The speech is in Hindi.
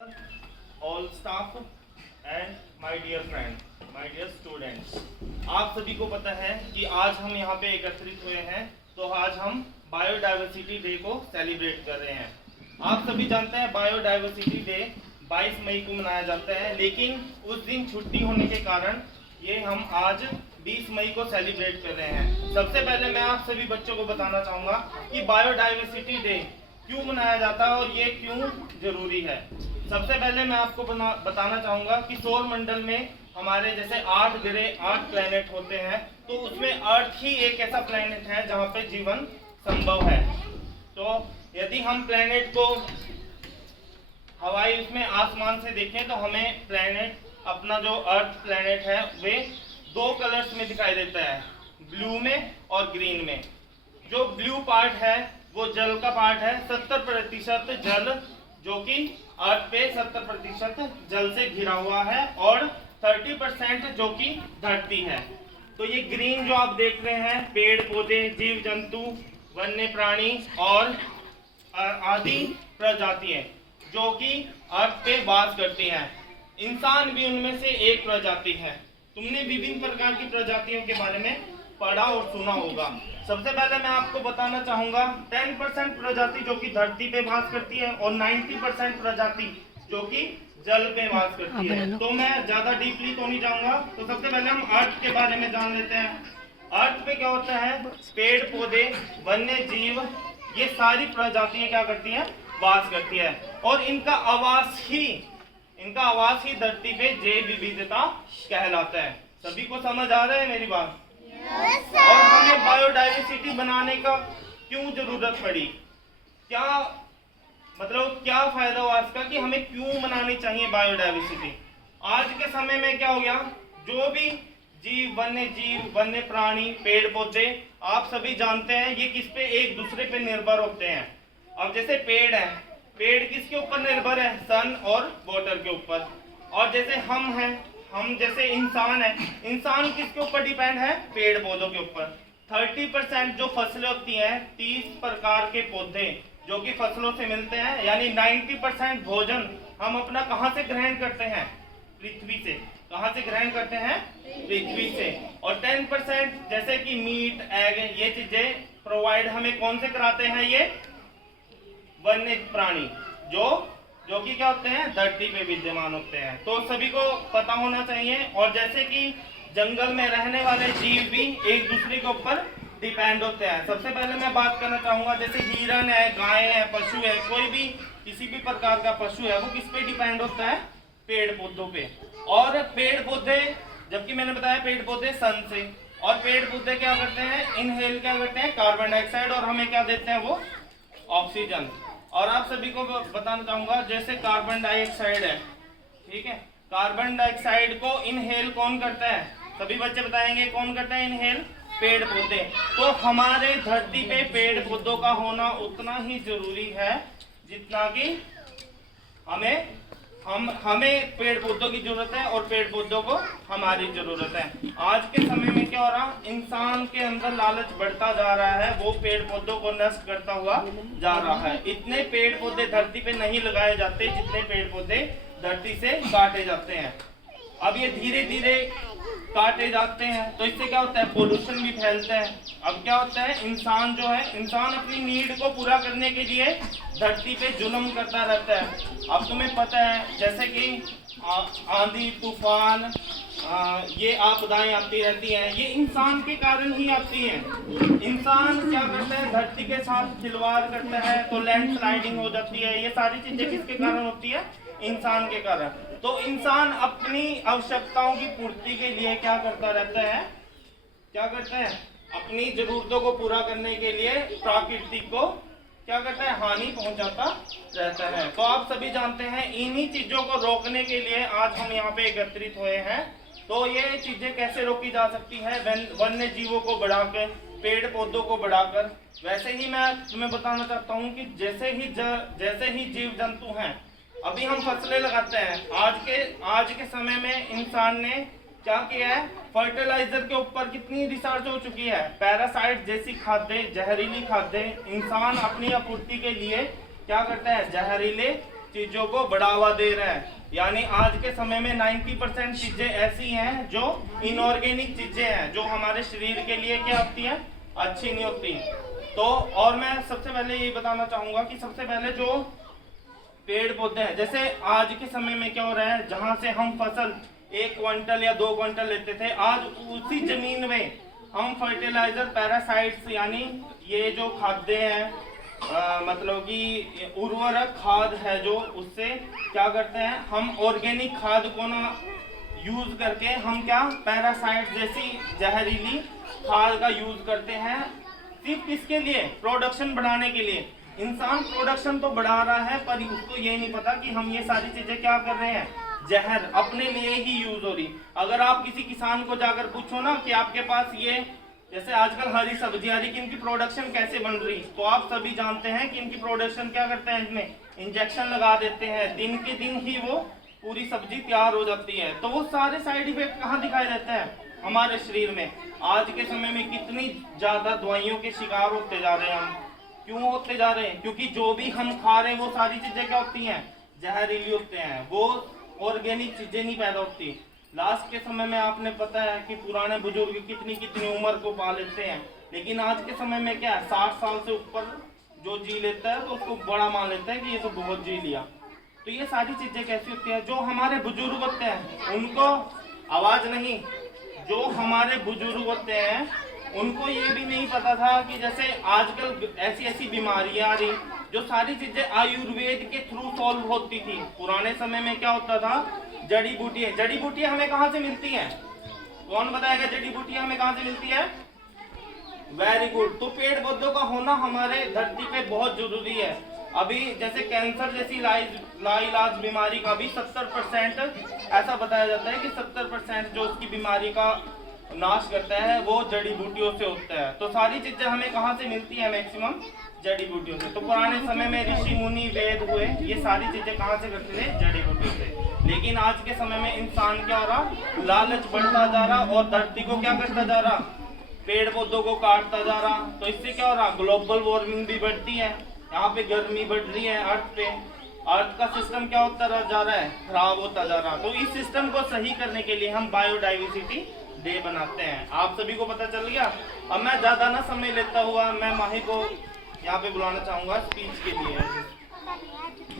All staff and my dear friend, my dear students, आप सभी को पता है कि आज हम यहाँ पे एकत्रित हुए हैं। तो आज हम बायोडाइवर्सिटी डे को सेलिब्रेट कर रहे हैं। आप सभी जानते हैं बायोडाइवर्सिटी डे 22 मई को मनाया जाता है, लेकिन उस दिन छुट्टी होने के कारण ये हम आज 20 मई को सेलिब्रेट कर रहे हैं। सबसे पहले मैं आप सभी बच्चों को बताना चाहूँगा कि बायोडाइवर्सिटी डे क्यों मनाया जाता है और ये क्यों जरूरी है। सबसे पहले मैं आपको बताना चाहूँगा कि सौर मंडल में हमारे जैसे 8 ग्रह 8 प्लैनेट होते हैं, तो उसमें अर्थ ही एक ऐसा प्लैनेट है जहाँ पे जीवन संभव है। तो यदि हम प्लैनेट को हवाई उसमें आसमान से देखें तो हमें प्लैनेट, अपना जो अर्थ प्लैनेट है, वे 2 कलर्स में दिखाई देता है, ब्लू में और ग्रीन में। जो ब्लू पार्ट है वो जल का पार्ट है, 70% जल, जो कि अर्थ पे 70% जल से घिरा हुआ है, और 30% जो कि धरती है। तो ये ग्रीन जो आप देख रहे हैं, पेड़ पौधे, जीव जंतु, वन्य प्राणी और आदि प्रजातियां जो कि अर्थ पे वास करती हैं। इंसान भी उनमें से एक प्रजाति है। तुमने विभिन्न प्रकार की प्रजातियों के बारे में पढ़ा और सुना होगा। सबसे पहले मैं आपको बताना चाहूंगा 10% प्रजाति जो कि धरती पे वास करती है और 90% प्रजाति जो कि जल पे वास करती है। तो मैं ज्यादा डीपली तो नहीं जाऊंगा। तो सबसे पहले हम अर्थ के बारे में जान लेते हैं। अर्थ पे क्या होता है, पेड़ पौधे, वन्य जीव, ये सारी प्रजातियां क्या करती हैं, वास करती है, और इनका आवास ही धरती पे जैव विविधता कहलाता है। सभी को समझ आ रहा है मेरी बात? और हमें बायोडाइवर्सिटी बनाने का क्यों जरूरत पड़ी, क्या मतलब क्या फायदा हुआ इसका, कि हमें क्यों मनानी चाहिए बायोडाइवर्सिटी। आज के समय में क्या हो गया, जो भी जीव, वन्य प्राणी, पेड़ पौधे, आप सभी जानते हैं ये किस पे एक दूसरे पे निर्भर होते हैं। अब जैसे पेड़ है, पेड़ किसके ऊपर निर्भर है, सन और वाटर के ऊपर। और जैसे हम हैं, हम जैसे इंसान है, इंसान किसके ऊपर डिपेंड है, पेड़ पौधों के ऊपर। 30% जो फसलें होती हैं, 30 प्रकार के पौधे जो कि फसलों से मिलते हैं, यानी 90% भोजन हम अपना कहाँ से ग्रहण करते हैं, पृथ्वी से। कहाँ से ग्रहण करते हैं, पृथ्वी से। और 10% जैसे कि मीट, एग, ये चीजें प्रोवाइड हमें कौन से कराते हैं, ये वन्य प्राणी जो कि क्या होते हैं, धरती पे विद्यमान होते हैं। तो सभी को पता होना चाहिए। और जैसे कि जंगल में रहने वाले जीव भी एक दूसरे के ऊपर डिपेंड होते हैं। सबसे पहले मैं बात करना चाहूंगा, जैसे हिरन है, गाय है, पशु है, कोई भी किसी भी प्रकार का पशु है, वो किस पे डिपेंड होता है, पेड़ पौधों पे। और पेड़ पौधे, जबकि मैंने बताया पेड़ पौधे सन से, और पेड़ पौधे क्या करते हैं, इनहेल क्या करते हैं, कार्बन डाइऑक्साइड, और हमें क्या देते हैं, वो ऑक्सीजन। और आप सभी को बताना चाहूंगा, जैसे कार्बन डाइऑक्साइड है, ठीक है, कार्बन डाइऑक्साइड को इनहेल कौन करता है, सभी बच्चे बताएंगे कौन करता है इनहेल, पेड़ पौधे। तो हमारे धरती पे पेड़ पौधों का होना उतना ही जरूरी है जितना कि हमें पेड़ पौधों की जरूरत है और पेड़ पौधों को हमारी जरूरत है। आज के समय में क्या हो रहा, इंसान के अंदर लालच बढ़ता जा रहा है, वो पेड़ पौधों को नष्ट करता हुआ जा रहा है। इतने पेड़ पौधे धरती पे नहीं लगाए जाते जितने पेड़ पौधे धरती से काटे जाते हैं। अब ये धीरे धीरे काटे जाते हैं, तो इससे क्या होता है, पोल्यूशन भी फैलता है। अब क्या होता है, इंसान जो है, इंसान अपनी नीड को पूरा करने के लिए धरती पे जुल्म करता रहता है। अब तुम्हें पता है, जैसे कि आंधी तूफान, ये आपदाएं आती रहती हैं, ये इंसान के कारण ही आती हैं। इंसान क्या करता है, धरती के साथ खिलवाड़ करता है, तो लैंडस्लाइडिंग हो जाती है। ये सारी चीजें किसके कारण होती है, इंसान के कारण। तो इंसान अपनी आवश्यकताओं की पूर्ति के लिए क्या करता रहता है, अपनी जरूरतों को पूरा करने के लिए प्रकृति को क्या करता है, हानि पहुंचाता रहता है। तो आप सभी जानते हैं, इन्हीं चीजों को रोकने के लिए आज हम यहाँ पे एकत्रित हुए हैं। तो ये चीजें कैसे रोकी जा सकती है, वन्य जीवों को बढ़ाकर, पेड़ पौधों को बढ़ाकर। वैसे ही मैं तुम्हें बताना चाहता हूँ कि जैसे ही जीव जंतु हैं, अभी हम फसलें लगाते हैं। आज के समय में इंसान ने क्या किया है, फर्टिलाइजर के ऊपर कितनी रिसर्च हो चुकी है। पैरासाइट जैसी खाद्य, जहरीली खाद्य, इंसान अपनी आपूर्ति के लिए क्या करता है, जहरीले चीजों को बढ़ावा दे रहा है। यानी आज के समय में 90% चीजें ऐसी हैं जो इनऑर्गेनिक चीजें हैं, जो हमारे शरीर के लिए क्या होती हैं, अच्छी नहीं होती। तो और मैं सबसे पहले ये बताना चाहूंगा कि सबसे पहले जो पेड़ पौधे हैं, जैसे आज के समय में क्या हो रहा है, जहां से हम फसल 1 क्विंटल या 2 क्विंटल लेते थे, आज उसी जमीन में हम फर्टिलाइजर, पैरासाइट्स यानी ये जो खाद्य हैं, मतलब कि उर्वरक खाद है, जो उससे क्या करते हैं हम ऑर्गेनिक खाद को ना यूज करके हम क्या पैरासाइट जैसी जहरीली खाद का यूज करते हैं। सिर्फ किसके लिए, प्रोडक्शन बढ़ाने के लिए। इंसान प्रोडक्शन तो बढ़ा रहा है, पर उसको ये नहीं पता कि हम ये सारी चीजें क्या कर रहे हैं, जहर अपने लिए ही यूज हो रही। अगर आप किसी किसान को जाकर पूछो ना कि आपके पास ये जैसे आजकल हरी सब्जी आ रही, कि इनकी प्रोडक्शन कैसे बन रही, तो आप सभी जानते हैं कि इनकी प्रोडक्शन क्या करते हैं, इसमें इंजेक्शन लगा देते हैं, दिन के दिन ही वो पूरी सब्जी तैयार हो जाती है। तो वो सारे साइड इफेक्ट कहाँ दिखाई देते हैं, हमारे शरीर में। आज के समय में कितनी ज्यादा दवाइयों के शिकार होते जा रहे हैं हम। क्यों होते जा रहे हैं, क्योंकि जो भी हम खा रहे हैं वो सारी चीजें क्या होती हैं, जहरीली होते हैं, वो ऑर्गेनिक चीजें नहीं पैदा होती। लास्ट के समय में आपने पता है कि पुराने बुजुर्ग कितनी कितनी उम्र को पा लेते हैं, लेकिन आज के समय में क्या है, 60 साल से ऊपर जो जी लेता है तो उसको बड़ा मान लेता है कि ये तो बहुत जी लिया। तो ये सारी चीजें कैसी होती है, जो हमारे बुजुर्ग होते हैं उनको आवाज नहीं, जो हमारे बुजुर्ग होते हैं उनको ये भी नहीं पता था कि जैसे आजकल ऐसी ऐसी बीमारियां आ रही, जो सारी चीजें आयुर्वेद के थ्रू सॉल्व होती थी। पुराने समय में क्या होता था, जड़ी बूटियां, जड़ी बूटियां हमें कहाँ से मिलती हैं, कौन बताएगा जड़ी बूटियां हमें कहाँ से मिलती है, वेरी गुड। तो पेड़ पौधों का होना हमारे धरती पे बहुत जरूरी है। अभी जैसे कैंसर जैसी लाइलाज बीमारी का भी 70% ऐसा बताया जाता है कि 70% जो उसकी बीमारी का नाश करता है वो जड़ी बूटियों से होता है। तो सारी चीजें हमें कहाँ से मिलती है, मैक्सिमम जड़ी बूटियों से। तो पुराने समय में ऋषि मुनि वेद हुए, ये सारी चीजें कहाँ से करते थे, जड़ी बूटियों से। लेकिन आज के समय में इंसान क्या हो रहा, लालच बढ़ता जा रहा और धरती को क्या करता जा रहा, पेड़ पौधों को काटता जा रहा। तो इससे क्या हो रहा, ग्लोबल वार्मिंग भी बढ़ती है, यहाँ पे गर्मी बढ़ रही है अर्थ पे। अर्थ का सिस्टम क्या होता जा रहा है, खराब होता जा रहा। तो इस सिस्टम को सही करने के लिए हम बायोडाइवर्सिटी डे बनाते हैं। आप सभी को पता चल गया। अब मैं ज्यादा ना समय लेता हुआ मैं माही को यहाँ पे बुलाना चाहूंगा स्पीच के लिए।